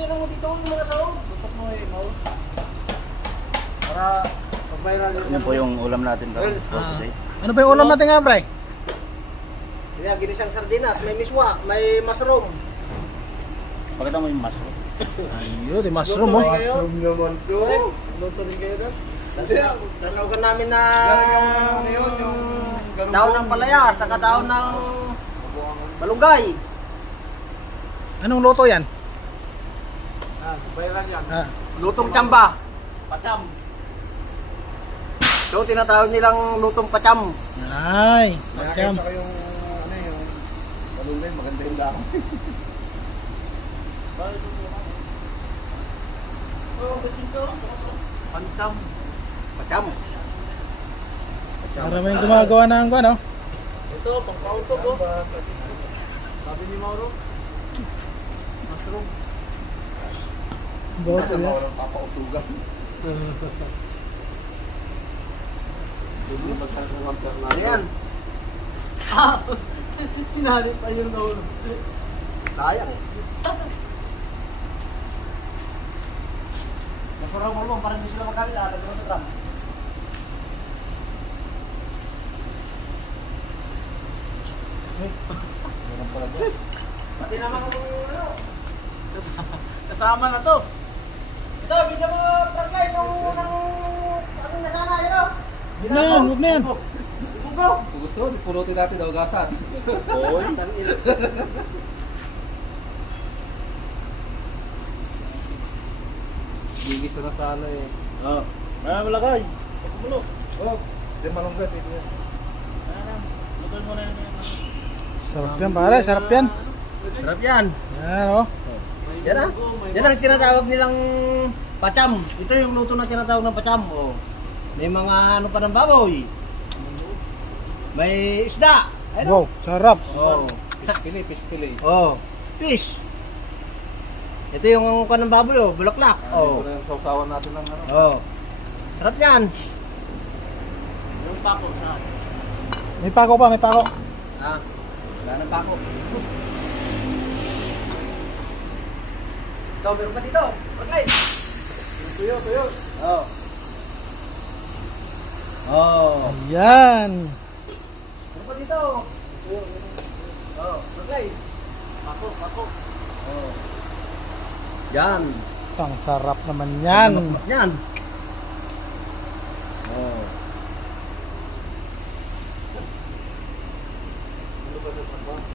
ano mo dito yung mga sahog. Tusok mo eh, Maul. Para pag-viral yun. Yan po yung ulam natin for today. Ano ba yung ulam natin nga, Bray? Kaya ginisang sardinas, may miswa, may mushroom. Pakita mo yung mushroom. Ayun, di mushroom, oh. Mushroom naman to. Luto rin kayo doon? Sasawagan namin na daon ng palaya, saka daon ng malunggay. Anong luto yan? Bayaran yan. Lutong tsamba. Pacham. So, tinatawag nilang lutong pacham. Ay, pacham. Saka yung ano yung malunggay, maganda yung dahon. Pacham. Pacham. Para may gumagawa ng ano? Ito, pang-pauto ko. Sabi ni Mauro. Mushroom. Boss, Sa mga walang papautugan. Ano yan? Sinali pa yung naulo. Sayang. Nasurang-urong, parang hindi sila magkabila. Nagkaroon sa tram. Meron pala doon. Pati naman kung ano. Kasama na to. Ito, bigyan mo Franklin nung unang ano na sana, yun o. Huwag na yan, huwag na yan. Bugo. Kung gusto, pulutin natin daw gasan. Oy. Bigis na sana eh. Oh. Malagay. Pagkumulo. Oh, di malunggay, pwede yan. Lutuin mo na yan. Sarap yan, pare, sarap yan. Sarap yan. Yan, oh. Yan ah. Yan ang tinatawag nilang pacham. Ito yung luto na tinatawag ng pacham. Oh. May mga ano pa ng baboy. May isda. Ayun. Wow, sarap. Oh. Pili, fish pili. Oh. Fish. Ito yung pan ng baboy oh, bulaklak. Oh. Oh. Ito na yung sausawan natin ng ano. Oh. Sarap yan. Yung pako sa May pako pa, may pako. Ah. Wala nang pako. Ito, meron pa dito. Pagkay. Tuyo, tuyo. Oh. Oh. Ayan. Meron pa dito. Oh, pagkay. pako, pako. Oh. Yan. Ang sarap naman yan. Yan. Oh.